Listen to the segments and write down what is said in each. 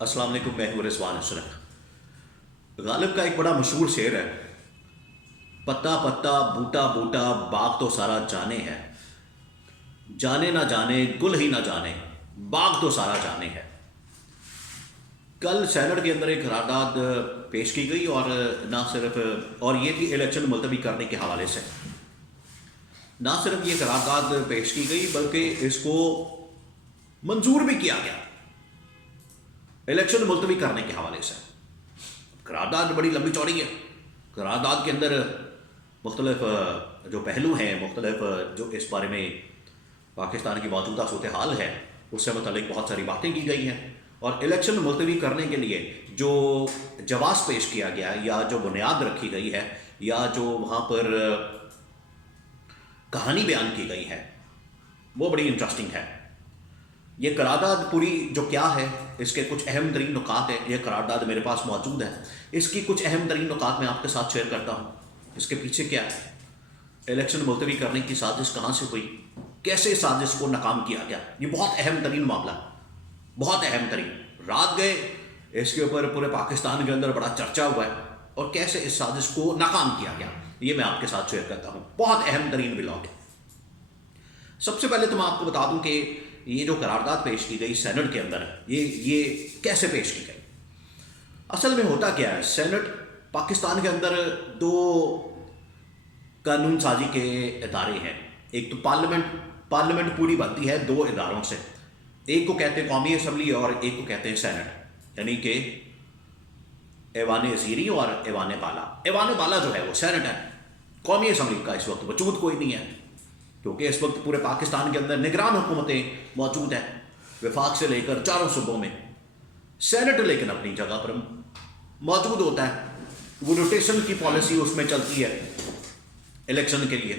السلام علیکم، میں ہوں رضوان اشرف۔ غالب کا ایک بڑا مشہور شعر ہے، پتا پتا بوٹا بوٹا باغ تو سارا جانے ہے، جانے نہ جانے گل ہی نہ جانے باغ تو سارا جانے ہے۔ کل سینٹ کے اندر ایک قرارداد پیش کی گئی، اور نہ صرف اور یہ تھی الیکشن ملتوی کرنے کے حوالے سے۔ نہ صرف یہ قرارداد پیش کی گئی بلکہ اس کو منظور بھی کیا گیا الیکشن ملتوی کرنے کے حوالے سے۔ قرارداد بڑی لمبی چوڑی ہے۔ قرارداد کے اندر مختلف جو پہلو ہیں، مختلف جو اس بارے میں پاکستان کی موجودہ صورتحال ہے اس سے متعلق بہت ساری باتیں کی گئی ہیں، اور الیکشن ملتوی کرنے کے لیے جو جواز پیش کیا گیا یا جو بنیاد رکھی گئی ہے یا جو وہاں پر کہانی بیان کی گئی ہے وہ بڑی انٹرسٹنگ ہے۔ یہ قرارداد پوری جو کیا ہے، اس کے کچھ اہم ترین نکات ہیں۔ یہ قرارداد میرے پاس موجود ہے، اس کی کچھ اہم ترین نکات میں آپ کے ساتھ شیئر کرتا ہوں۔ اس کے پیچھے کیا ہے، الیکشن ملتوی کرنے کی سازش کہاں سے ہوئی، کیسے سازش کو ناکام کیا گیا۔ یہ بہت اہم ترین معاملہ، بہت اہم ترین۔ رات گئے اس کے اوپر پورے پاکستان کے اندر بڑا چرچا ہوا ہے، اور کیسے اس سازش کو ناکام کیا گیا یہ میں آپ کے ساتھ شیئر کرتا ہوں۔ بہت اہم ترین بلاگ ہے۔ سب سے پہلے تو میں آپ کو بتا دوں کہ یہ جو قرارداد پیش کی گئی سینٹ کے اندر، یہ کیسے پیش کی گئی۔ اصل میں ہوتا کیا ہے، سینٹ پاکستان کے اندر دو قانون سازی کے ادارے ہیں۔ ایک تو پارلیمنٹ پوری بنتی ہے دو اداروں سے، ایک کو کہتے ہیں قومی اسمبلی اور ایک کو کہتے ہیں سینٹ، یعنی کہ ایوان زیری اور ایوان بالا۔ ایوان بالا جو ہے وہ سینٹ ہے۔ قومی اسمبلی کا اس وقت وجود کوئی نہیں ہے، کیونکہ اس وقت پورے پاکستان کے اندر نگران حکومتیں موجود ہیں، وفاق سے لے کر چاروں صوبوں میں۔ سینٹ لیکن اپنی جگہ پر موجود ہوتا ہے، وہ روٹیشن کی پالیسی اس میں چلتی ہے الیکشن کے لیے،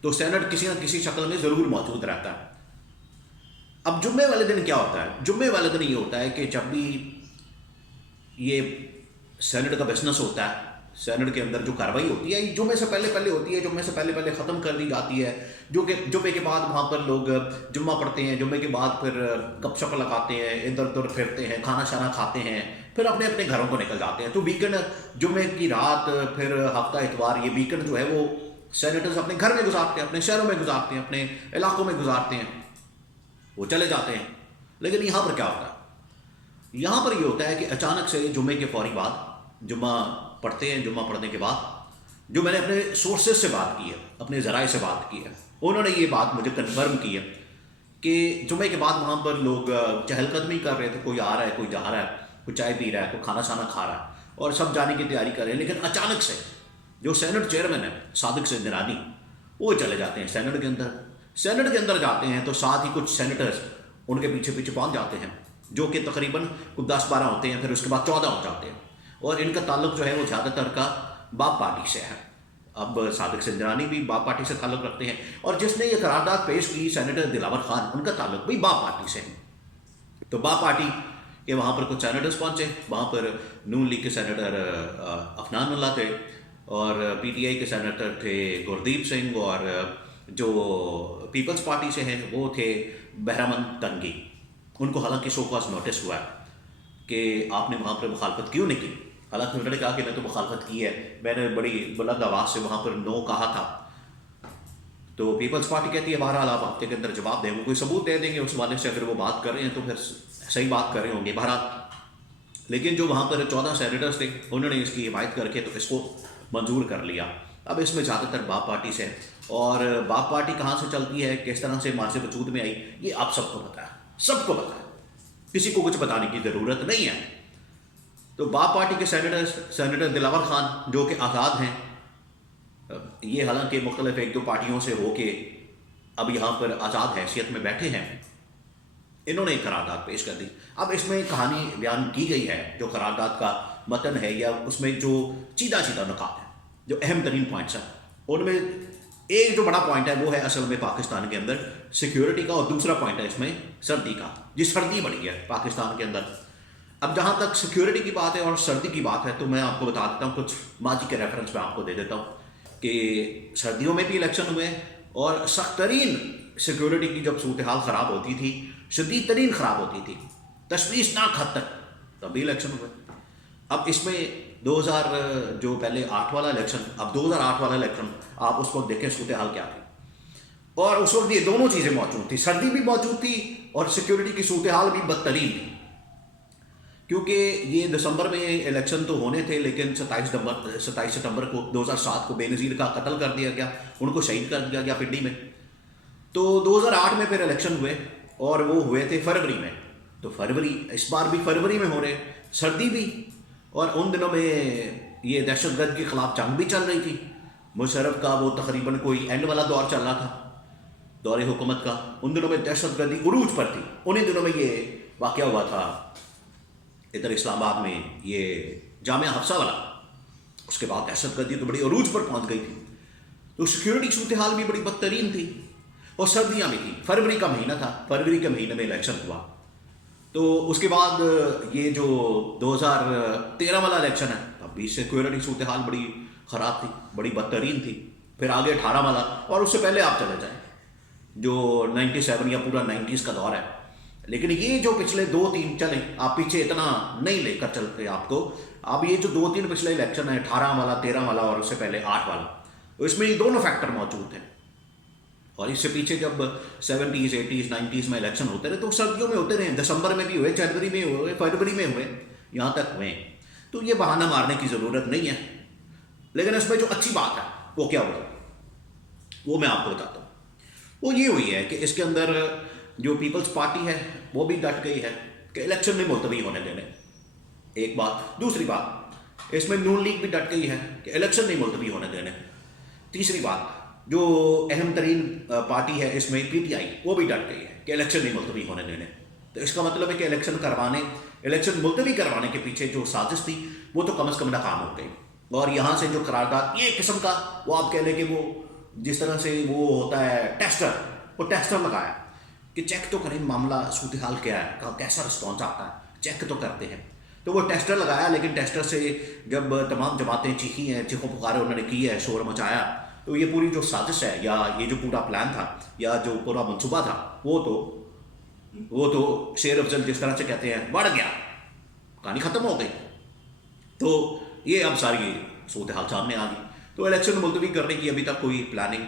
تو سینٹ کسی نہ کسی شکل میں ضرور موجود رہتا ہے۔ اب جمعے والے دن کیا ہوتا ہے، جمعے والے دن یہ ہوتا ہے کہ جب بھی یہ سینٹ کا بزنس ہوتا ہے، سینٹ کے اندر جو کارروائی ہوتی ہے یہ جمعے سے پہلے ہوتی ہے، جمعے سے پہلے ختم کر دی جاتی ہے، جو کہ جمعے کے بعد وہاں پر لوگ جمعہ پڑھتے ہیں، جمعے کے بعد پھر گپ شپ لگاتے ہیں، ادھر ادھر پھرتے ہیں، کھانا شانا کھاتے ہیں، پھر اپنے اپنے گھروں کو نکل جاتے ہیں۔ تو ویکنڈ، جمعے کی رات، پھر ہفتہ اتوار، یہ ویکنڈ جو ہے وہ سینیٹرز اپنے گھر میں گزارتے ہیں، اپنے شہروں میں گزارتے ہیں، اپنے علاقوں میں گزارتے ہیں، وہ چلے جاتے ہیں۔ لیکن یہاں پر کیا ہوتا ہے، یہاں پر یہ ہوتا ہے کہ اچانک سے جمعے کے فوری بعد جمعہ پڑھتے ہیں، جمعہ پڑھنے کے بعد جو میں نے اپنے سورسز سے بات کی ہے، اپنے ذرائع سے بات کی ہے، انہوں نے یہ بات مجھے کنفرم کی ہے کہ جمعے کے بعد وہاں پر لوگ چہل قدمی کر رہے تھے، کوئی آ رہا ہے، کوئی جا رہا ہے، کوئی چائے پی رہا ہے، کوئی کھانا شانا کھا رہا ہے، اور سب جانے کی تیاری کر رہے ہیں۔ لیکن اچانک سے جو سینٹ چیئرمین ہے صادق سنجرانی، وہ چلے جاتے ہیں سینٹ کے اندر۔ سینٹ کے اندر جاتے ہیں تو ساتھ ہی کچھ سینیٹرز ان کے پیچھے پیچھے پہنچ جاتے ہیں، جو کہ تقریباً 10-12 ہوتے ہیں، پھر اس کے بعد 14 ہو جاتے ہیں، اور ان کا تعلق جو ہے وہ زیادہ تر کا باپ پارٹی سے ہے۔ اب صادق سنجرانی بھی باپ پارٹی سے تعلق رکھتے ہیں، اور جس نے یہ قرارداد پیش کی سینیٹر دلاور خان، ان کا تعلق بھی باپ پارٹی سے ہے۔ تو باپ پارٹی کے وہاں پر کچھ سینیٹرز پہنچے، وہاں پر نون لیگ کے سینیٹر افنان اللہ تھے، اور پی ٹی آئی کے سینیٹر تھے گردیپ سنگھ، اور جو پیپلز پارٹی سے ہیں وہ تھے بہرامن تنگی۔ ان کو حالانکہ شو کاز نوٹس ہوا ہے کہ آپ نے وہاں پر مخالفت کیوں نہیں کی، حالانکہ انہوں نے کہا کہ میں تو مخالفت کی ہے، میں نے بڑی بلند آواز سے وہاں پر نو کہا تھا۔ تو پیپلز پارٹی کہتی ہے بہرحال آپ ہفتے کے اندر جواب دیں، وہ کوئی ثبوت دے دیں گے اس والے سے، اگر وہ بات کر رہے ہیں تو پھر صحیح بات کر رہے ہوں گے بہرحال۔ لیکن جو وہاں پر 14 سینیٹرز تھے انہوں نے اس کی حمایت کر کے تو اس کو منظور کر لیا۔ اب اس میں زیادہ تر باپ پارٹی سے، اور باپ پارٹی کہاں سے چلتی ہے، کس طرح سے ماضی وجود میں آئی، یہ آپ سب کو پتہ ہے، سب کو پتہ ہے، کسی کو کچھ بتانے کی ضرورت نہیں ہے۔ تو باپ پارٹی کے سینیٹر دلاور خان جو کہ آزاد ہیں، یہ حالانکہ مختلف ایک دو پارٹیوں سے ہو کے اب یہاں پر آزاد حیثیت میں بیٹھے ہیں، انہوں نے ایک قرارداد پیش کر دی۔ اب اس میں کہانی بیان کی گئی ہے، جو قرارداد کا متن ہے یا اس میں جو چیدہ نکات ہیں، جو اہم ترین پوائنٹس ہیں، ان میں ایک جو بڑا پوائنٹ ہے وہ ہے اصل میں پاکستان کے اندر سیکیورٹی کا، اور دوسرا پوائنٹ ہے اس میں سردی کا، جی سردی بڑھی ہے پاکستان کے اندر۔ اب جہاں تک سیکیورٹی کی بات ہے اور سردی کی بات ہے تو میں آپ کو بتا دیتا ہوں، کچھ ماضی کے ریفرنس میں آپ کو دے دیتا ہوں کہ سردیوں میں بھی الیکشن ہوئے، اور سخت ترین سیکیورٹی کی جب صورتحال خراب ہوتی تھی، شدید ترین خراب ہوتی تھی، تشویشناک حد تک تب بھی الیکشن ہوئے. اب اس میں 2000 جو پہلے 8 والا الیکشن، اب 2008 والا الیکشن آپ اس وقت دیکھیں صورتحال کیا تھی. اور اس وقت یہ دونوں چیزیں موجود تھیں، سردی بھی موجود تھی اور سیکیورٹی کی صورتحال بھی بدترین تھی. کیونکہ یہ دسمبر میں الیکشن تو ہونے تھے، لیکن 27 ستمبر کو 2007 کو بے نظیر کا قتل کر دیا گیا، ان کو شہید کر دیا گیا پنڈی میں. تو 2008 میں پھر الیکشن ہوئے اور وہ ہوئے تھے فروری میں. تو فروری اس بار بھی فروری میں ہو رہے، سردی بھی، اور ان دنوں میں یہ دہشت گرد کے خلاف جنگ بھی چل رہی تھی. مشرف کا وہ تقریباً کوئی اینڈ والا دور چل رہا تھا دور حکومت کا. ان دنوں میں دہشت گردی عروج پر تھی. انہیں دنوں میں یہ واقعہ ہوا تھا ادھر اسلام آباد میں، یہ جامعہ حفصہ والا. اس کے بعد دہشت گردی تو بڑی عروج پر پہنچ گئی تھی. تو سیکیورٹی صورتحال بھی بڑی بدترین تھی اور سردیاں بھی تھیں. فروری کا مہینہ تھا، فروری کے مہینے میں الیکشن ہوا. تو اس کے بعد یہ جو 2013 والا الیکشن ہے، اب بھی سیکیورٹی صورتحال بڑی خراب تھی، بڑی بدترین تھی. پھر آگے 18 والا، اور اس سے پہلے آپ چلے جائیں جو 97 یا پورا 90s کا دور ہے. لیکن یہ جو پچھلے 2-3 چلیں، آپ پیچھے اتنا نہیں لے کر چلتے آپ کو. اب یہ جو 2-3 پچھلے الیکشن ہیں، 18 والا، 13 والا اور اس سے پہلے 8 والا، تو اس میں یہ دونوں فیکٹر موجود ہیں. اور اس سے پیچھے جب 70s 80s 90s میں الیکشن ہوتے رہے تو سردیوں میں ہوتے رہے، دسمبر میں بھی ہوئے، جنوری میں ہوئے، فروری میں ہوئے، یہاں تک ہوئے. تو یہ بہانہ مارنے کی ضرورت نہیں ہے. لیکن اس میں جو اچھی بات ہے وہ کیا ہوئی، وہ میں آپ کو بتاتا ہوں. وہ یہ ہوئی ہے کہ اس کے اندر جو پیپلز پارٹی ہے وہ بھی ڈٹ گئی ہے کہ الیکشن نہیں ملتوی ہونے دینے. ایک بات. دوسری بات، اس میں نون لیگ بھی ڈٹ گئی ہے کہ الیکشن نہیں ملتوی ہونے دینے. تیسری بات، جو اہم ترین پارٹی ہے اس میں پی ٹی آئی، وہ بھی ڈٹ گئی ہے کہ الیکشن نہیں ملتوی ہونے دینے. تو اس کا مطلب ہے کہ الیکشن ملتوی کروانے کے پیچھے جو سازش تھی وہ تو کم از کم ناکام ہو گئی. اور یہاں سے جو قرارداد یہ قسم کا، وہ آپ کہہ لیں کہ وہ جس طرح سے وہ ہوتا ہے ٹیسٹر، وہ ٹیسٹر لگایا کہ چیک تو کریں معاملہ صورتحال کیا ہے، کیسا رسپانس آتا ہے، چیک تو کرتے ہیں. تو وہ ٹیسٹر لگایا، لیکن ٹیسٹر سے جب تمام جماعتیں چیخی ہیں، چیخو پکارے انہوں نے کی ہے، شور مچایا، تو یہ پوری جو سازش ہے یا یہ جو پورا پلان تھا یا جو پورا منصوبہ تھا وہ تو شیر افضل جس طرح سے کہتے ہیں بڑھ گیا، کہانی ختم ہو گئی. تو یہ اب ساری صورتحال سامنے آ گئی. تو الیکشن ملتوی کرنے کی ابھی تک کوئی پلاننگ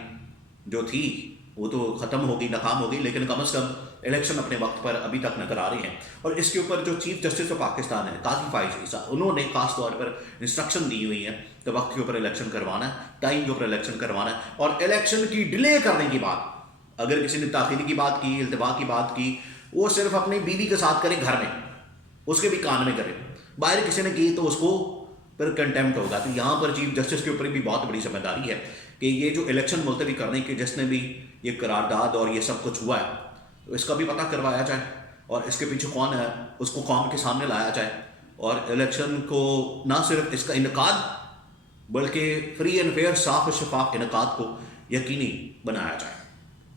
جو تھی وہ تو ختم ہو گئی، ناکام ہو گئی. لیکن کم از کم الیکشن اپنے وقت پر ابھی تک نظر آ رہے ہیں. اور اس کے اوپر جو چیف جسٹس آف پاکستان ہے قاضی فائز عیسیٰ، انہوں نے خاص طور پر انسٹرکشن دی ہوئی ہے کہ وقت کے اوپر الیکشن کروانا ہے، ٹائم کے اوپر الیکشن کروانا ہے. اور الیکشن کی ڈیلے کرنے کی بات، اگر کسی نے تاخیری کی بات کی، التوا کی بات کی، وہ صرف اپنی بیوی کے ساتھ کرے گھر میں، اس کے بھی کان میں کرے. باہر کسی نے کی تو اس کو پھر کنٹیمپٹ ہوگا. تو یہاں پر چیف جسٹس کے اوپر بھی بہت بڑی ذمہ داری ہے کہ یہ جو الیکشن ملتوی کرنے کے جس نے بھی یہ قرارداد اور یہ سب کچھ ہوا ہے، تو اس کا بھی پتہ کروایا جائے اور اس کے پیچھے کون ہے اس کو قوم کے سامنے لایا جائے. اور الیکشن کو نہ صرف اس کا انعقاد بلکہ فری اینڈ فیئر، صاف و شفاف انعقاد کو یقینی بنایا جائے.